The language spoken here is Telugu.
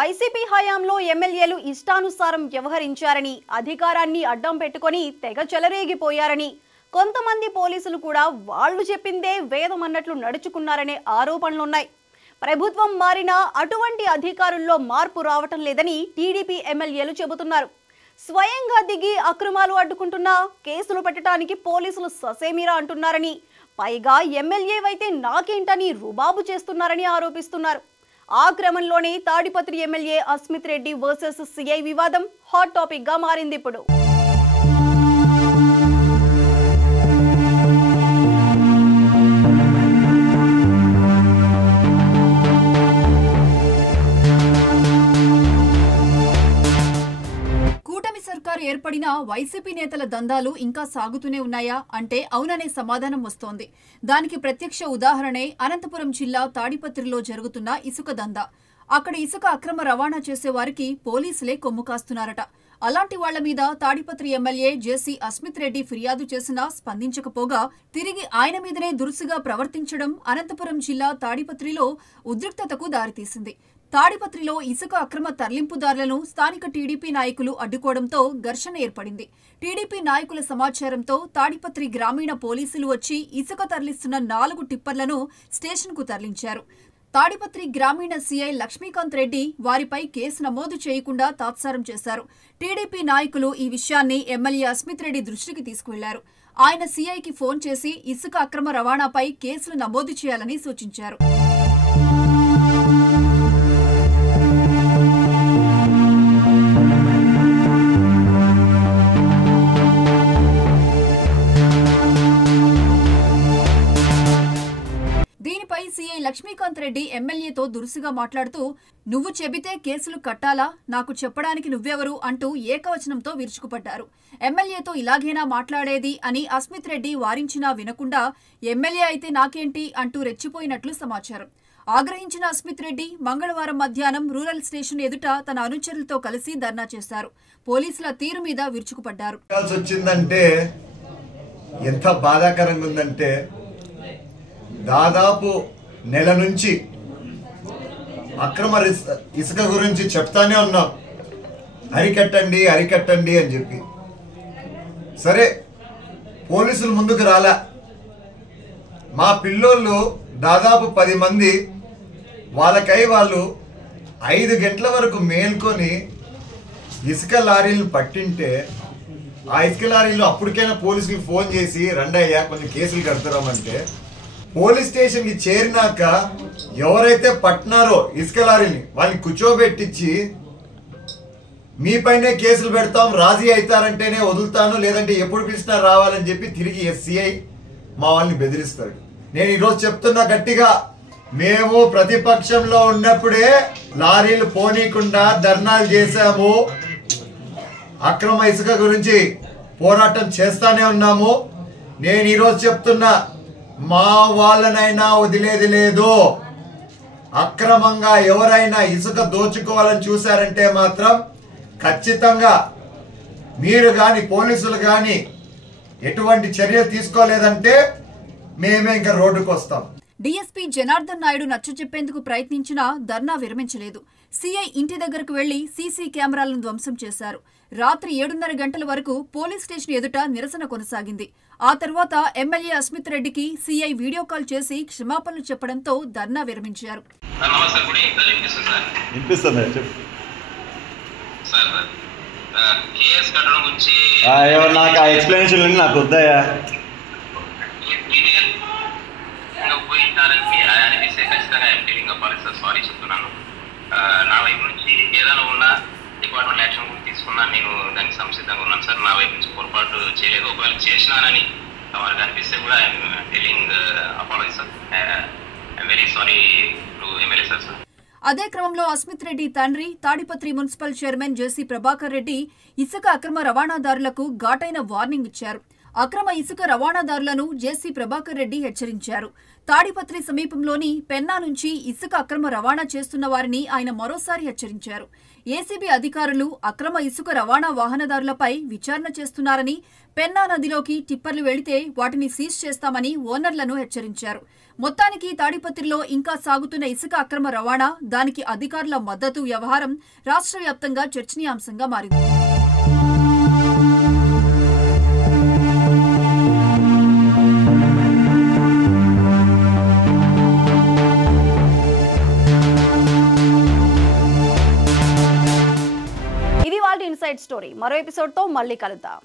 ఐసీపీ హయాంలో ఎమ్మెల్యేలు ఇష్టానుసారం వ్యవహరించారని అధికారాన్ని అడ్డం పెట్టుకొని తెగ చెలరేగిపోయారని కొంతమంది పోలీసులు కూడా వాళ్ళు చెప్పిందే వేదం అన్నట్లు నడుచుకున్నారనే ఆరోపణలున్నాయి. ప్రభుత్వం మారినా అటువంటి అధికారుల్లో మార్పు రావటం లేదని టీడీపీ ఎమ్మెల్యేలు చెబుతున్నారు. స్వయంగా దిగి అక్రమాలు అడ్డుకుంటున్నా కేసులు పెట్టడానికి పోలీసులు ససేమిరా అంటున్నారని, పైగా ఎమ్మెల్యేవైతే నాకేంటని రుబాబు చేస్తున్నారని ఆరోపిస్తున్నారు. ఆ క్రమంలోనే Tadipatri MLA Asmith Reddy versus CI వివాదం హాట్ టాపిక్ గా మారింది. ఇప్పుడు కూటమి సర్కారు ఏర్పడిన వైసీపీ నేతల దందాలు ఇంకా సాగుతూనే ఉన్నాయా అంటే అవుననే సమాధానం వస్తోంది. దానికి ప్రత్యక్ష ఉదాహరణే అనంతపురం జిల్లా తాడిపత్రిలో జరుగుతున్న ఇసుక దందా. అక్కడ ఇసుక అక్రమ రవాణా చేసే వారికి పోలీసులే కొమ్ము కాస్తున్నారట. అలాంటి వాళ్ల మీద తాడిపత్రి ఎమ్మెల్యే జేసీ అస్మిత్ రెడ్డి ఫిర్యాదు చేసినా స్పందించకపోగా తిరిగి ఆయన మీదనే దురుసుగా ప్రవర్తించడం అనంతపురం జిల్లా తాడిపత్రిలో ఉద్రిక్తతకు దారితీసింది. తాడిపత్రిలో ఇసుక అక్రమ తరలింపుదారులను స్థానిక టీడీపీ నాయకులు అడ్డుకోవడంతో ఘర్షణ ఏర్పడింది. టీడీపీ నాయకుల సమాచారంతో తాడిపత్రి గ్రామీణ పోలీసులు వచ్చి ఇసుక తరలిస్తున్న 4 టిప్పర్లను స్టేషన్కు తరలించారు. తాడిపత్రి గ్రామీణ సీఐ లక్ష్మీకాంత్ రెడ్డి వారిపై కేసు నమోదు చేయకుండా తాత్సారం చేశారు. టీడీపీ నాయకులు ఈ విషయాన్ని ఎమ్మెల్యే అస్మిత్ రెడ్డి దృష్టికి తీసుకువెళ్లారు. ఆయన సీఐకి ఫోన్ చేసి ఇసుక అక్రమ రవాణాపై కేసులు నమోదు చేయాలని సూచించారు. దీనిపై సీఐ లక్ష్మీకాంత్ రెడ్డి ఎమ్మెల్యేతో దురుసుగా మాట్లాడుతూ, నువ్వు చెబితే కేసులు కట్టాలా, నాకు చెప్పడానికి నువ్వెవరు అంటూ ఏకవచనంతో విరుచుకుపడ్డారు. ఎమ్మెల్యేతో ఇలాగేనా మాట్లాడేది అని అస్మిత్ రెడ్డి వారించినా వినకుండా ఎమ్మెల్యే అయితే నాకేంటి అంటూ రెచ్చిపోయినట్లు సమాచారం. ఆగ్రహించిన అస్మిత్ రెడ్డి మంగళవారం మధ్యాహ్నం రూరల్ స్టేషన్ ఎదుట తన అనుచరులతో కలిసి ధర్నా చేశారు. పోలీసుల తీరు మీద విరుచుకుపడ్డారు. ఎంత బాధాకరంగా ఉందంటే దాదాపు నెల నుంచి అక్రమ ఇసుక గురించి చెప్తానే ఉన్నాం, అరికట్టండి అరికట్టండి అని చెప్పి. సరే, పోలీసులు ముందుకు రాలా. మా పిల్లోళ్ళు దాదాపు 10 మంది వాళ్ళకై వాళ్ళు 5 గంటల వరకు మేల్కొని ఇసుక లారీలను పట్టింటే ఆ ఇసుక లారీలు అప్పటికైనా పోలీసులకు ఫోన్ చేసి రండయ్యా కొంచెం కేసులు కడతారామంటే పోలీస్ స్టేషన్ కి చేరినాక ఎవరైతే పట్టినారో ఇసుక లారీని వాళ్ళని కూర్చోబెట్టించి మీపైనే కేసులు పెడతాం, రాజీ అవుతారంటేనే వదులుతాను, లేదంటే ఎప్పుడు పిలిచినా రావాలని చెప్పి తిరిగి ఎస్సీఐ మా వాళ్ళని బెదిరిస్తాడు. నేను ఈరోజు చెప్తున్నా గట్టిగా, మేము ప్రతిపక్షంలో ఉన్నప్పుడే లారీలు పోనీకుండా ధర్నాలు చేశాము, అక్రమ ఇసుక గురించి పోరాటం చేస్తానే ఉన్నాము. నేను ఈరోజు చెప్తున్నా, మా వాళ్ళనైనా వదిలేది లేదు. అక్రమంగా ఎవరైనా ఇసుక దోచుకోవాలని చూశారంటే మాత్రం ఖచ్చితంగా మీరు కానీ పోలీసులు కానీ ఎటువంటి చర్యలు తీసుకోలేదంటే మేమే ఇంకా రోడ్డుకు వస్తాం. డీఎస్పీ జనార్దన్ నాయుడు నచ్చచెప్పేందుకు ప్రయత్నించినా ధర్నా విరమించలేదు. సీఐ ఇంటి దగ్గరకు వెళ్లి సీసీ కెమెరాలను ధ్వంసం చేశారు. రాత్రి 7:30 గంటల వరకు పోలీస్ స్టేషన్ ఎదుట నిరసన కొనసాగింది. ఆ తర్వాత ఎమ్మెల్యే అస్మిత్ రెడ్డికి సీఐ వీడియో కాల్ చేసి క్షమాపణలు చెప్పడంతో ధర్నా విరమించారు. సారీ చెప్తున్నాను. నా వైపు నుంచి ఏదైనా ఉన్నా డిపార్ట్మెంట్ యాక్షన్ కూడా తీసుకున్నా నేను దానికి సంసిద్ధంగా ఉన్నాను సార్. నా వైపు నుంచి పొరపాటు చేయలేదు. ఒకవేళ చేసినానని వారికి అనిపిస్తే కూడా I'm telling apology sir. I'm very sorry to MLA sir. అదే క్రమంలో అస్మిత్ రెడ్డి తండ్రి తాడిపత్రి మున్సిపల్ చైర్మన్ జేసీ ప్రభాకర్ రెడ్డి ఇసుక అక్రమ రవాణాదారులకు ఘాటైన వార్నింగ్ ఇచ్చారు. అక్రమ ఇసుక రవాణాదారులను జేసీ ప్రభాకర్ రెడ్డి హెచ్చరించారు. తాడిపత్రి సమీపంలోని పెన్నా నుంచి ఇసుక అక్రమ రవాణా చేస్తున్న వారిని ఆయన మరోసారి హెచ్చరించారు. ఏసీబీ అధికారులు అక్రమ ఇసుక రవాణా వాహనదారులపై విచారణ చేస్తున్నారని, పెన్నా నదిలోకి టిప్పర్లు వెళితే వాటిని సీజ్ చేస్తామని ఓనర్లను హెచ్చరించారు. మొత్తానికి తాడిపత్రిలో ఇంకా సాగుతున్న ఇసుక అక్రమ రవాణా, దానికి అధికారుల మద్దతు వ్యవహారం రాష్ట్ర వ్యాప్తంగా చర్చనీయాంశంగా మారింది. ఇది వాళ్ళ ఇన్సైడ్ స్టోరీ. మరో ఎపిసోడ్తో మళ్ళీ కలుద్దాం.